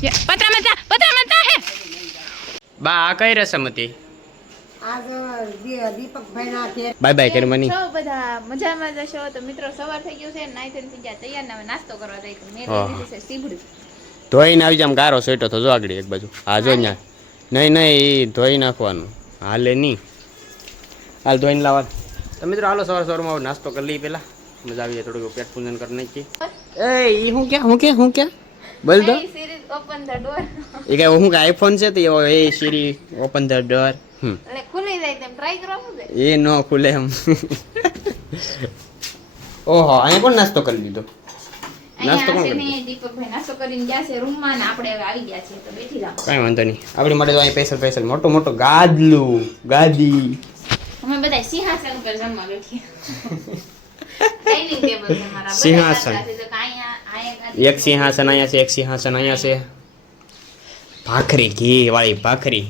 પતરા મતા હે બા આ કઈ રસમ હતી આજ દીપકભાઈ ના ઘેર બાય બાય કરી મની છો બધા મજામાં જશો તો મિત્રો સવાર થઈ ગયું છે નાઈ ધોઈને થઈ ગયા તૈયાર ને હવે નાસ્તો કરવા જાય તો મેં લઈ લીધું છે સીભડું ધોઈને આવી જામ ગારો સોઈટો તો જો આગળ એક બાજુ હા જો ન્યા નહીં નહીં ધોઈ નાખવાનું હાલે નહીં હાલ ધોઈને લાવવા તો મિત્રો હાલો સવાર સવારમાં નાસ્તો કરી લઈએ પેલા મજા આવી જાય થોડુંક પેટ પૂજન કરી નાખીએ એ ઈ હું ક્યાં બોલ દો સિરીઝ ઓપન ધ ડોર એ કઈ હું કે આઈફોન છે તો એ સીરી ઓપન ધ ડોર એટલે ખુલી જાય તેમ ટ્રાય કરવાનું છે એ નો ખુલે એમ ઓહો અહીંયા કોણ નાસ્તો કરી લીધો નાસ્તો કોણ કરી દીપકભાઈ નાસ્તો કરીને ગયા છે રૂમમાં ને આપણે હવે આવી ગયા છે તો બેઠી જાવ કઈ વાંધો નહીં આપણી માટે તો અહીં સ્પેશિયલ મોટું મોટું ગાદલું ગાદી અમે બધા સિંહાસન પર જમવા બેઠી ડાઇનિંગ ટેબલ છે મારા સિંહાસન. આયા એક સિંહાસન અહીંયા છે એક સિંહાસન અહીંયા છે ભાખરી ઘી વાળી ભાખરી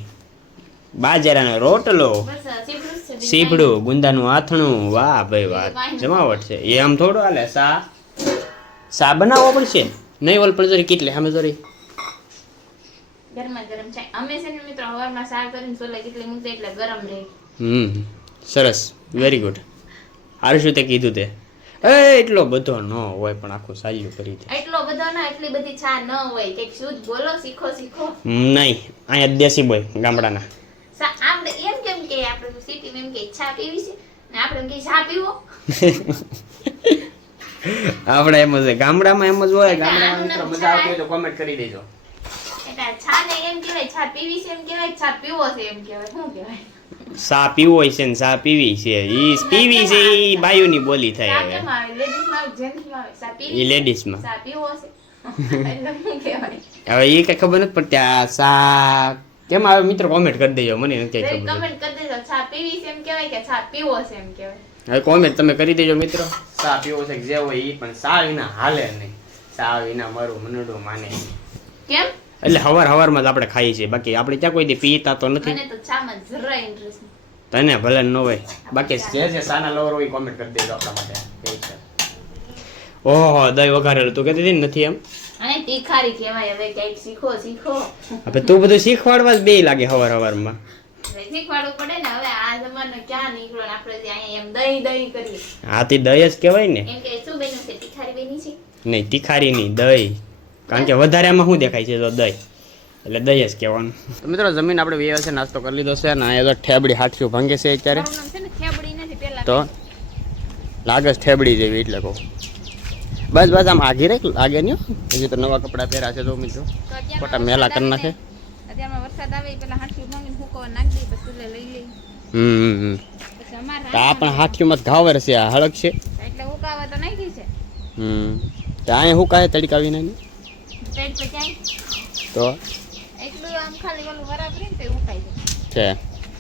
બાજરાનો રોટલો બસ સીભડું છે સીપડું ગુંદાનું આથણું વાહ ભાઈ વાહ જમાવટ છે એ આમ થોડું હાલે સા બનાવવો પડશે નહીં ઓલ પણ જોરી કેટલી સામે જોરી ગરમા ગરમ છે અમે છે ને મિત્રો હવારમાં સાર કરીને સોલે કેટલી મૂકતે એટલે ગરમ રહે સરસ વેરી ગુડ સારું શું તે કીધું તે એ એટલો બધો ન હોય પણ આખું સાલ્યું કરી દે એટલો બધો ના એટલી બધી છા ન હોય કઈક શુદ્ધ બોલો શીખો નહીં અહીંયા દેશી બોય ગામડાના આપણે એમ કેમ કે આપણે સિટીમાં એમ કે છા પીવી છે ને આપણે એમ કે ચા પીવો આપણે એમ જ ગામડામાં એમ જ હોય ગામડામાં મિત્રો મજા આવતી હોય તો કોમેન્ટ કરી દેજો એટલે છા ને એમ કહેવાય છા પીવી છે એમ કહેવાય છા પીવો છે એમ કહેવાય શું કહેવાય સા પીવો હોય છે ને સા પીવી છે ઈ પીવી છે ઈ બાયુની બોલી થાય ચા હવે કેમ આવે લેડીઝમાં આવે જેન્ટ્સમાં આવે ચા ઈ પીવી લેડીઝમાં ચા પીવો છે એટલે શું કહેવાય હવે ઈ કઈ ખબર નથી પડતી આ સા કેમ આવે મિત્રો કોમેન્ટ કરી દેજો મને નથી કઈ ખબર કમેન્ટ કરી દેજો છા પીવી છે એમ કહેવાય કે છા પીવો છે એમ કહેવાય હવે કોમેન્ટ તમે કરી દેજો મિત્રો સા પીવો છે કે જે હોય ઈ પણ સા વિના હાલે નહીં સા વિના મારું મનડું માને કેમ એટલે હવારમાં જ આપણે ખાઈએ છીએ બાકી આપણે ત્યાં કોઈ દી પીતા તો નથી મને તો છામાં જરાય ઇન્ટરેસ્ટ તને ભલે ન હોય બાકી જે સાના લવર હોય કોમેન્ટ કરી દેજો આપણા માટે એવું છે ઓહો દહીં વઘારેલું તું કહેતી હતી ને નથી એમ અને તીખારી કહેવાય હવે કઈક શીખો હવે તું બધું શીખવાડવા જ બે લાગે હવારમાં શીખવાડવું પડે ને હવે આ જમાનો ક્યાં નીકળો ને આપણે જે અહીંયા એમ દહીં કરીએ હાથી દહીં જ કહેવાય ને એમ કે શું બન્યું છે તીખારી બની છે નહીં તીખારી નહીં દહીં કારણ કે વધારે આમાં શું દેખાય છે તો દહીં એટલે દહીં જ કહેવાનું તો મિત્રો જમીન આપણે વ્યવસ્થિત છે નાસ્તો કરી લીધો છે ને અહીંયા તો ઠેબડી હાથિયું ભાંગે છે અત્યારે મારું નામ છે ને ખેબડી નથી પેલા તો લાગે છે ઠેબડી જેવી એટલે કહું બસ આમ આઘી રે આગે નહીં હજી તો નવા કપડાં પહેર્યા છે તો મિત્રો ખોટા મેલા કરી નાખે અત્યારમાં વરસાદ આવે પેલા હાથીઓ માંગીને હુકવા નાખી દે પછી લઈ લઈ પછી અમાર તો આ પણ હાથીઓમાં ઘાવર છે આ હળક છે એટલે હુકાવા તો નાખી છે તો અહીંયા શું કાંઈ તડકાવી નાની પેટ પર જાય તો એટલું આમ ખાલી ઓલું બરાબર ને તે હુકાઈ છે જાય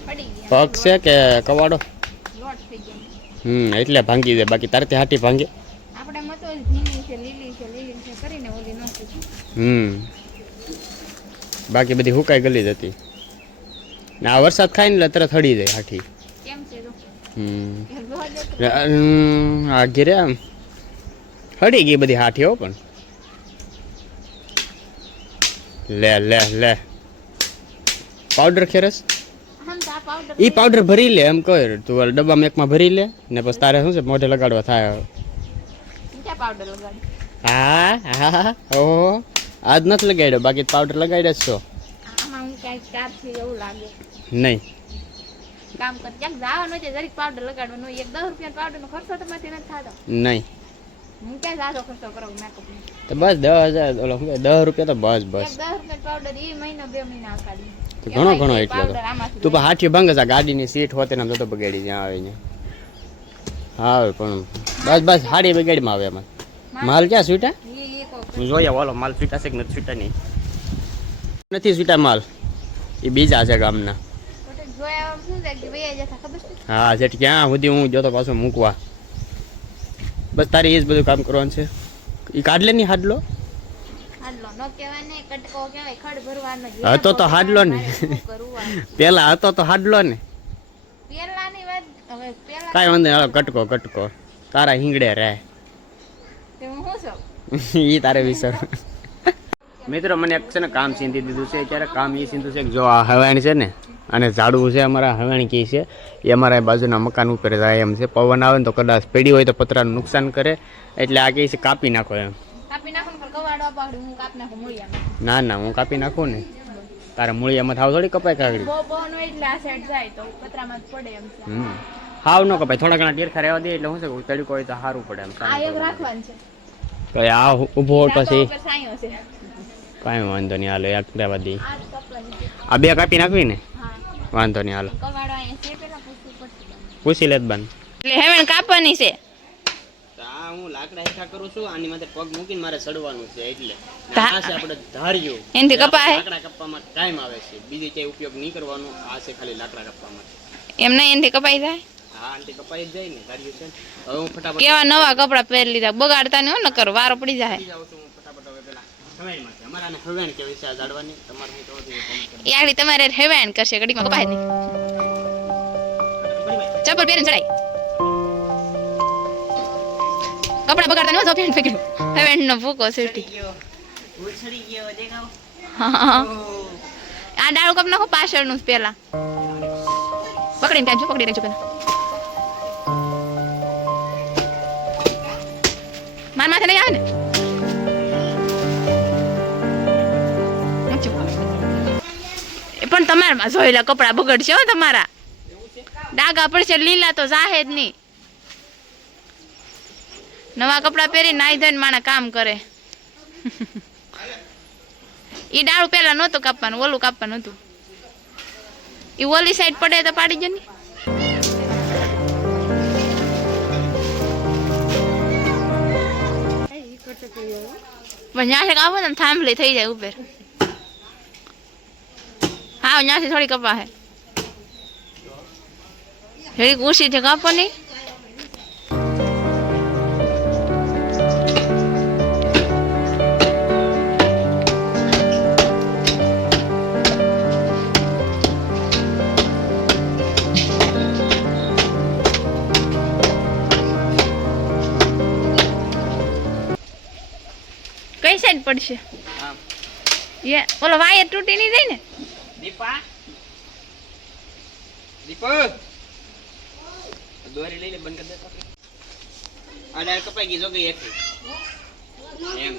પડી ગયા પગ છે કે કવાડો લોટ થઈ ગયો એટલે ભાંગી દે બાકી તારથી હાથી ભાંગે આપણે મતો લીલી છે કરીને ઓલી નાખી બાકી બધી હુકાઈ ગલી જ હતી ને આ વરસાદ ખાય ને એટલે તરત હળી જાય હાથી કેમ છે તો આ ઘેરે આમ હળી ગઈ બધી હાથીઓ પણ લે પાવડર ખેરસ ઈ પાવડર ભરી લે એમ કર તું ડબ્બામાં એકમાં ભરી લે ને પછી તારે શું છે મોઢે લગાડવા થાય પાવડર લગાડી હા ઓહો આજ નથી લગાડ્યો બાકી પાવડર લગાડ્યો જ છો આમાં હું ક્યાંક ચાર થી એવું લાગે નહીં કામ કર ક્યાંક જવાનું છે જરીક પાવડર લગાડવાનું હોય 10 રૂપિયા પાવડર નો ખર્ચો તમારથી નથી થતો નહીં હું ક્યાં જાજો ખર્ચો કરું મેકઅપ તો બસ 10,000 ઓલો 10 રૂપિયા તો બસ 10 રૂપિયા પાવડર એ મહિનો 2 મહિના આકાડી તો ઘણો એટલે તો તું પણ હાથીઓ ભાંગે છે ગાડીની સીટ હોતે ને તો બગાડી જ્યાં આવે ને હા પણ બસ હાડી બગાડીમાં આવે એમાં માલ ક્યાં સ્વીટા હું જોયા બોલો માલ સ્વીટા છે કે નથી સ્વીટા નહીં નથી સ્વીટા માલ એ બીજા છે ગામના હા જેટ ક્યાં સુધી હું જોતો પાછો મૂકવા બસ તારી એ જ બધું કામ કરવાનું છે એ કાઢલે નહીં હાડલો હતો તો હાડલો ને પેલા હતો તો હાડલો ને કાંઈ વાંધો નહીં કટકો તારા હિંગડે રહે ઈ તારે વિસર મિત્રો મને એક છે ને કામ સીંધી દીધું છે અત્યારે. કામ એ સીધું છે કે જો આ હવાણી છે ને અને ઝાડવું છે અમારા હવાણી કી છે એ અમારા બાજુના મકાન ઉપર જાય એમ છે. પવન આવે ને તો કદાચ પડી હોય તો પતરાનું નુકસાન કરે એટલે આ કહે છે કાપી નાખો એમ. કાપી નાખો ને કવાડો પાડું હું કાપી નાખું મૂળિયામાં. ના ના હું કાપી નાખું ને તારા મૂળિયામાં થાવ થોડી કપાય કાગડી. બહુ પવન હોય એટલે આ સાઈડ જાય તો પતરામાં જ પડે એમ છે. હાવ ન કપાય થોડા ઘણા ટેરખા રહેવા દે એટલે શું છે તડકો હોય તો સારું પડે એમ. આ એક રાખવાનું છે તો આ ઊભો પછી ઉપર સાયો છે. કાંઈ વાંધો નહીં હાલો એક રહેવા દઈએ. આ કપડાની છે. આ બે કાપી નાખવી ને હા વાંધો નહીં હાલો કવાડો અહીંયા છે પેલા પૂછવું પડશે. પૂછી લેત બાન. એટલે હેવણ કાપવાની છે. આ હું લાકડા હેઠા કરું છું આની માથે પગ મૂકીને મારે ચડવાનું છે એટલે ધા- આ છે આપણે ધાર્યું એનથી કપાય લાકડા કાપવામાં ટાઈમ આવે છે બીજી ક્યાંય ઉપયોગ નહીં કરવાનો આ છે ખાલી લાકડા કાપવા માટે. એમ નહીં એનથી કપાઈ જાય. હા આંટી કપાઈ જ જાય ને ધાર્યું છે ને. હવે હું ફટાફટ કેવા નવા કપડા પહેરી લીધા બગાડતા નહીં હો નકર વારો પડી જાય. આવી જાઉં છું હું ફટાફટ હવે પેલા હવેણ માંથી અમારા હવેણ કેવી છે આ ઝાડવાની તમારે હું કહું છું એ આગળ તમારે હેવણ કરશે ઘડીમાં કપાય નહીં. ચપ્પલ પહેરીને ચડાય કપડા બગાડતા નહીં હો પેન્ટ ફેંકી હેવણ નો ભૂકો સેટી. હા આ ડાળું કપ નાખો પાછળનું જ પેલા પકડીને કાઢજો પકડી રાખજો પેલા. માર માથે નહીં આવે ને ઊંચું. એ પણ તમારા જોયેલા કપડા બગડશે હો તમારા ડાઘા પડશે લીલા તો જાહે જ નહીં. નવા કપડા પહેરી નાઈ ધોઈને માણા કામ કરે. ઈ ડાળું પેલા નહોતું કાપવાનું ઓલું કાપવાનું હતું. ઈ ઓલી સાઈડ પડે તો પાડી જો ને. પણ ન્યાસે કાપો ને થાંભલી થઈ જાય ઉપર. હા ન્યાસે થોડી કપા હે થોડીક ઓછી છે કાપો નહીં. કઈ સાઈડ પડશે હા એ ઓલો વાયર તૂટી નહીં જાય ને. દીપા દીપક દોરી લઈ લે બંધ કરી દે આ ડાળ કપાઈ ગઈ જો ગઈ એક એમ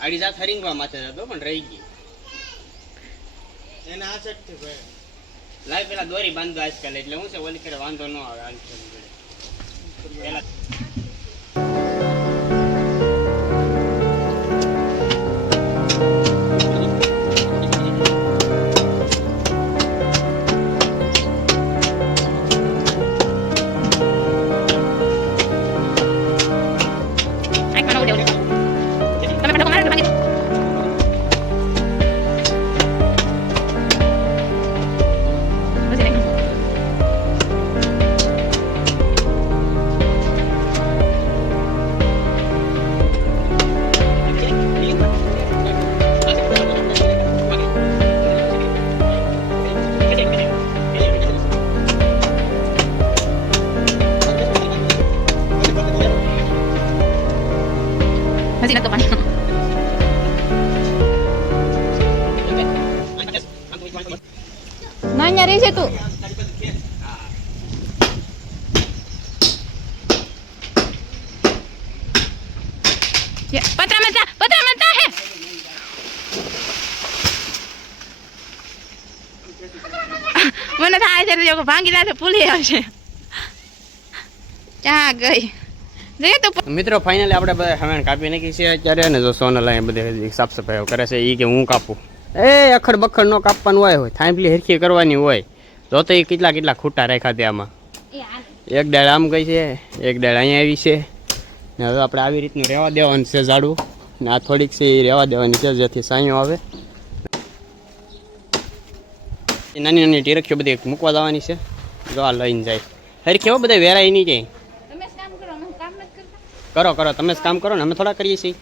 આડી જાત હરિંગવા માથે જતો પણ રહી ગઈ એને આ સેટ થી ભાઈ લાઈ પેલા દોરી બાંધો આજકાલ એટલે હું છે ઓલી કરે વાંધો ન આવે હાલ પેલા હજી નતો પાણી. ના અહીંયા રહી છે તું. પતરા મતા હે મને થાય છે જો ભાંગી લાશે પુલી આવશે. ક્યાં ગઈ જઈએ તો મિત્રો ફાઇનલી આપણે બધા હવેણ કાપી નાખી છે અત્યારે ને જો સોનલ અહીંયા બધે સાફ સફાઈ કરે છે એ કે હું કાપું એ અખડ બખડ નો કાપવાનું હોય થાંભલી હરખી કરવાની હોય તો એ કેટલા ખૂટા રાખ્યા ત્યાં એક ડાળ આમ ગઈ છે એક ડાળ અહીંયા આવી છે ને હવે આપણે આવી રીતનું રહેવા દેવાનું છે ઝાડું ને આ થોડીક છે એ રહેવા દેવાની છે જેથી સાંયો આવે. નાની નાની ટેરખીઓ બધી મૂકવા જવાની છે જો આ લઈને જાય હરખી હો બધા વેરાય નહીં જાય. તમે કામ કરો અમે કામ નથી કરતા. કરો તમે જ કામ કરો ને અમે થોડા કરીએ છીએ.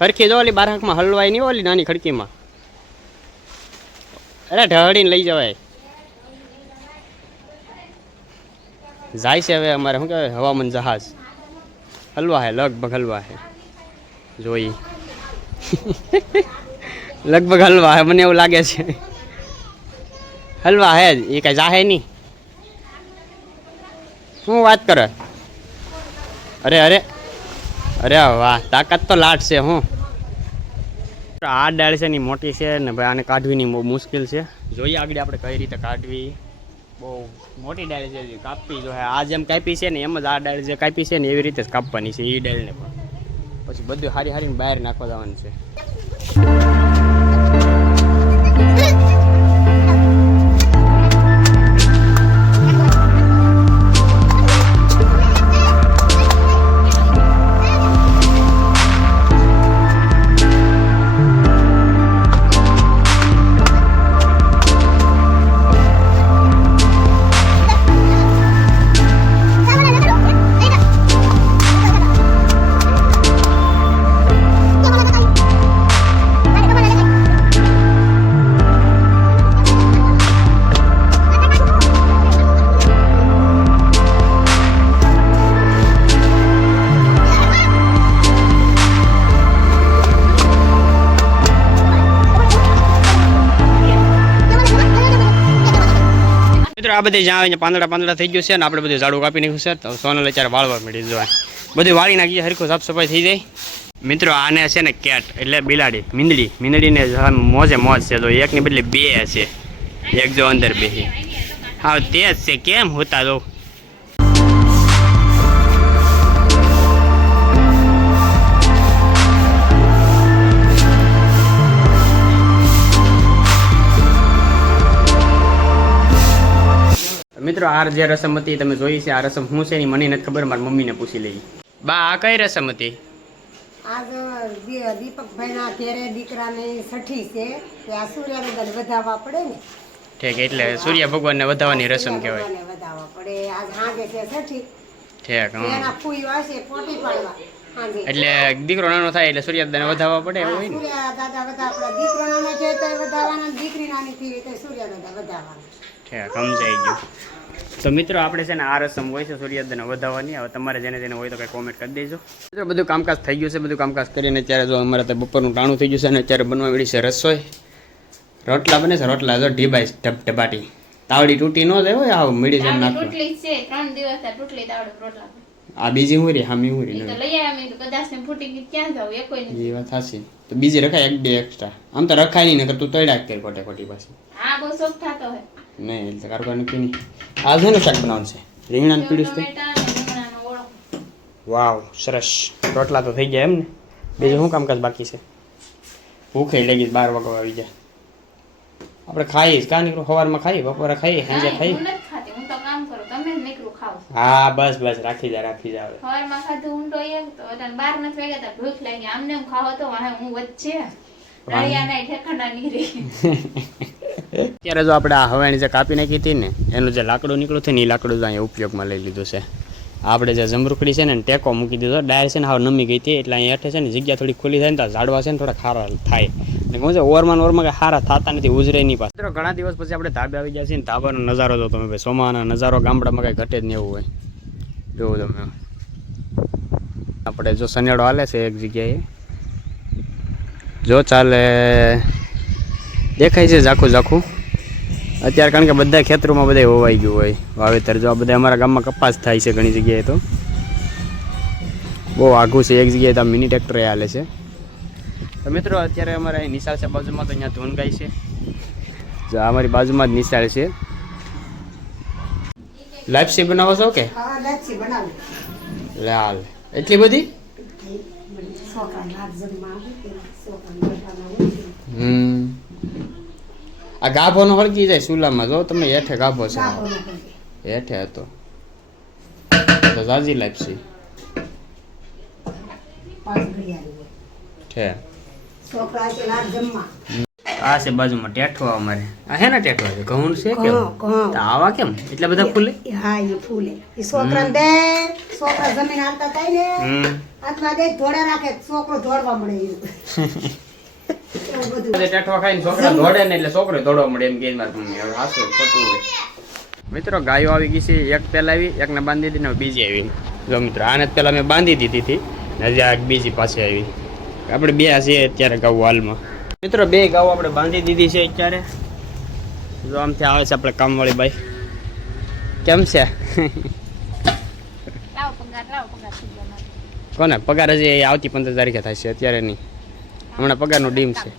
હરખી જો ઓલી બારાકમાં હલવાય નહીં ઓલી નાની ખડકીમાં અરે ઢળીને લઈ જવાય જાય છે હવે અમારે શું કહેવાય હવામાન જહાજ હલવા હે લગભગ હલવા હે જોઈ લગભગ હલવા હે, મને એવું લાગે છે હલવા હે જ, એ કઈ જાહે નહીં. શું વાત કરે? અરે અરે અરે વાહ, તાકાત તો લાટ છે. હું આ ડાળ છે ની મોટી છે ને ભાઈ, આને કાઢવીની બહુ મુશ્કેલ છે. જોઈએ આગળ આપણે કઈ રીતે કાઢવી. બહુ મોટી ડાળ છે, કાપવી જો આ જેમ કાપી છે ને એમ જ આ ડાળ જે કાપી છે ને એવી રીતે જ કાપવાની છે એ ડાળને પણ. પછી બધું હારી હારીને બહાર નાખવા જવાનું છે. આ બધી જ્યાં આવીને પાંદડા થઈ ગયું છે ને આપણે બધું ઝાડું કાપી નાખ્યું છે. તો સોનલ અત્યારે વાળવા મળી જવાય, બધું વાળી નાખીએ, હરખું સાફ સફાઈ થઈ જાય. મિત્રો આને છે ને કેટ એટલે બિલાડી, મીંદડીને મોજે મોજ છે. તો એકની બદલે બે છે, એક જો અંદર બેસી. હા તે જ છે, કેમ હોતા તો મિત્રો આ જે રસમ હતી તમે જોઈ છે. આ રસમ શું છે એની મને નથી ખબર, મારી મમ્મીને પૂછી લઈ. બા આ કઈ રસમ હતી? આજ દીપકભાઈના ઘેરે દીકરાની છઠ્ઠી છે, કે આ સૂર્યને વધાવવા પડે ને. ઠીક, એટલે સૂર્ય ભગવાનને વધાવવાની રસમ કહેવાય. વધાવવા પડે. આજ હાજે છે છઠ્ઠી. ઠીક. એના ફૂઈ વાસે પોટી પાડવા હાજે. એટલે દીકરો નાનો થાય એટલે સૂર્યદાદાને વધાવવા પડે એવું હોય ને? સૂર્ય દાદા વધાવવા, દીકરો નાનો છે તો વધાવવાના, દીકરી નાની થઈ તો સૂર્ય દાદા વધાવવાના. ઠીક, સમજાઈ ગયું. તો મિત્રો આપણે છે ને આ રસમ હોય છે સૂર્યદાદાને વધાવવાની. હવે તમારે જેને હોય તો કંઈ કોમેન્ટ કરી દેજો. મિત્રો બધું કામકાજ થઈ ગયું છે, બધું કામકાજ કરીને અત્યારે જો અમારે તો બપોરનું ટાણું થઈ ગયું છે અને અત્યારે બનવા મળી છે રસોઈ. રોટલા બને છે, રોટલા જો ઢીબાઈ ઢબાટી. તાવડી તૂટી ન જાય હોય, આવું મીડી જેમ નાખવા. આ બીજી હું રી હામી હું રી એ વાત સાચી. તો બીજી રખાય એક બે એક્સ્ટ્રા. આમ તો રખાય નહીં, નકર તું તળ્યા કર ખોટે ખોટી પાછી. નહીં એટલે કારવાર નથી નહીં. આ છે ને શાક બનાવવાનું છે, રીંગણાનું પીડું છે. વાવ સરસ. રોટલા તો થઈ ગયા એમ ને? બીજું શું કામકાજ બાકી છે? ભૂખે લાગી 12 વાગે આવી જાય. આપણે ખાઈએ કાં નીકળું, સવારમાં ખાઈએ, બપોરે ખાઈએ, સાંજે ખાઈએ. હા બસ બસ રાખી જા અત્યારે જો આપણે આ હવાણી જે કાપી નાખી હતી ને એનું જે લાકડું નીકળ્યું છે ને એ લાકડું જ અહીંયા ઉપયોગમાં લઈ લીધું છે. આપણે જે જમરૂખડી છે ને ટેકો મૂકી દીધો, ડાયર છે ને હાવ નમી ગઈ હતી એટલે અહીંયા હેઠે છે ને જગ્યા થોડી ખુલ્લી થાય ને તો ઝાડવા છે ને થોડા ખારા થાય. ને કહું છે ઓવરમાં કંઈ સારા થતા નથી, ઉજરે નહીં પાસ. ઘણા દિવસ પછી આપણે ધાબે આવી ગયા છીએ ને ધાબાનો નજારો જો તમે ભાઈ, સોમાનો નજારો ગામડામાં કંઈ ઘટે જ નહીં એવું હોય. જોવું તમે આપણે જો સનેડો હાલે છે એક જગ્યાએ, જો ચાલે દેખાય છે ઝાખું અત્યારે, કારણ કે બધા ખેતરોમાં બધા હોવાઈ ગયું હોય વાવેતર. જો આ બધા અમારા ગામમાં કપાસ થાય છે ઘણી જગ્યાએ, તો બહુ આઘું છે. એક જગ્યાએ તો મિની ટ્રેક્ટરે હાલે છે. તો મિત્રો અત્યારે અમારે અહીં નિશાળ છે બાજુમાં, તો અહીંયા ધૂન ગાય છે. જો અમારી બાજુમાં જ નિશાળ છે. લાપસી બનાવો છો કે? લાલ એટલી બધી? આ ગાભો નો હળગી જાય ચૂલામાં. જો તમે હેઠે ગાભો છે, હેઠે હતો તો જાજી લાપસી છે. આ છે બાજુમાં ટેઠવા અમારે. આ હે ને ટેઠવા છે ઘઉં છે કે આવા કેમ એટલા બધા ફૂલે? હા એ ફૂલે. એ છોકરાને દે, છોકરા જમીન હાલતા થાય ને અથવા દે ધોડે રાખે, છોકરો દોડવા મળે. ટેઠવા ખાઈને છોકરા દોડે ને એટલે છોકરો દોડવા મળે એમ કે મારી મમ્મી. હવે હાસું ખોટું હોય. મિત્રો ગાયો આવી ગઈ છે, એક પહેલા આવી, એકને બાંધી દીધી ને બીજી આવી. જો મિત્રો આને પહેલા મેં બાંધી દીધી હતી, હજી આ બીજી પાછી આવી. આપણે બે છીએ અત્યારે ગાઉ હાલમાં. મિત્રો બે ગાઉ આપણે બાંધી દીધી છે અત્યારે. જો આમથી આવે છે આપણે કામવાળી બાઈ. કેમ છે? કોને પગાર હજી આવતી 15 તારીખે થાય છે, અત્યારે નહીં. હમણાં પગારનો ડીમ છે.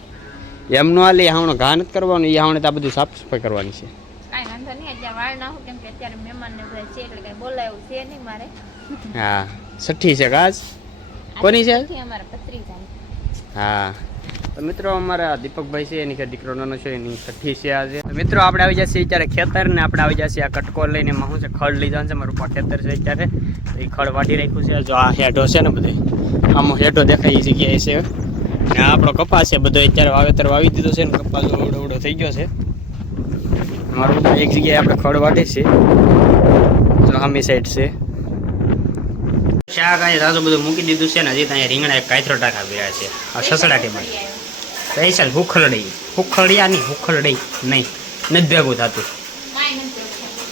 એમનો હાલે હમણાં ઘા નથી કરવાનું, એ હમણાં આ બધું સાફ સફાઈ કરવાની છે. હા છઠ્ઠી છે કાજ કોની છે? હા તો મિત્રો અમારા દીપકભાઈ છે એની દીકરો નાનો છે એની છઠ્ઠી છે આજે. મિત્રો આપણે આવી જશે અત્યારે ખેતર ને આપણે આવી જશે આ કટકો લઈને એમાં શું છે ખડ લઈ જવાનું છે. મારું ખેતર છે અત્યારે એ ખડ વાટી રાખ્યું છે. જો આ હેઠો છે ને બધે આમાં હેઠો દેખાય એ જગ્યાએ છે ને આપણો કપાસ છે બધો અત્યારે વાવેતર વાવી દીધો છે ને કપાસ ઓવડો થઈ ગયો છે. મારું એક જગ્યાએ આપણે ખડ વાટે છે જો સામી સાઈડ છે. શાક અહીંયા તાજું બધું મૂકી દીધું છે ને હજી ત્યાં રીંગણા એક કાયથરો ટાંકા પીર્યા છે આ સસડાટીમાં. પૈસા હુખલડિયા નહીં હુખલડી નહીં નથી ભેગું થતું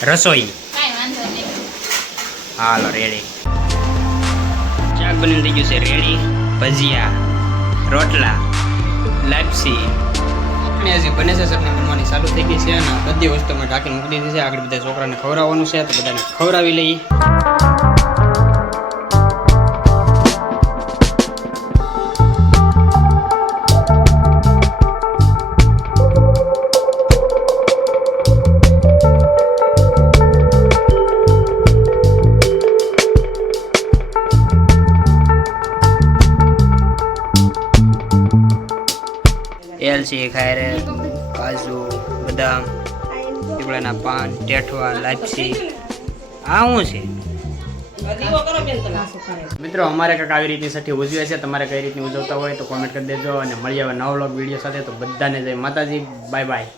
રસોઈ. હાલો રેડી શાક બની થઈ ગયું છે રેડી. ભજીયા રોટલા લાપસી હજી બને છે સર બનવાની ચાલુ થઈ ગઈ છે અને બધી વસ્તુ મેં ઢાંકીને મૂકી દીધી છે. આગળ બધા છોકરાને ખવડાવવાનું છે તો બધાને ખવડાવી લઈએ. એલચી ખાય રે કાજુ બદામ પીપળાના પાન ટેઠવા લાપસી આ શું છે? મિત્રો અમારે કંઈક આવી રીતની છઠ્ઠી ઉજવે છે. તમારે કઈ રીતની ઉજવતા હોય તો કોમેન્ટ કરી દેજો અને મળી આવે નવો વ્લોગ વિડીયો સાથે. તો બધાને જય માતાજી, બાય બાય.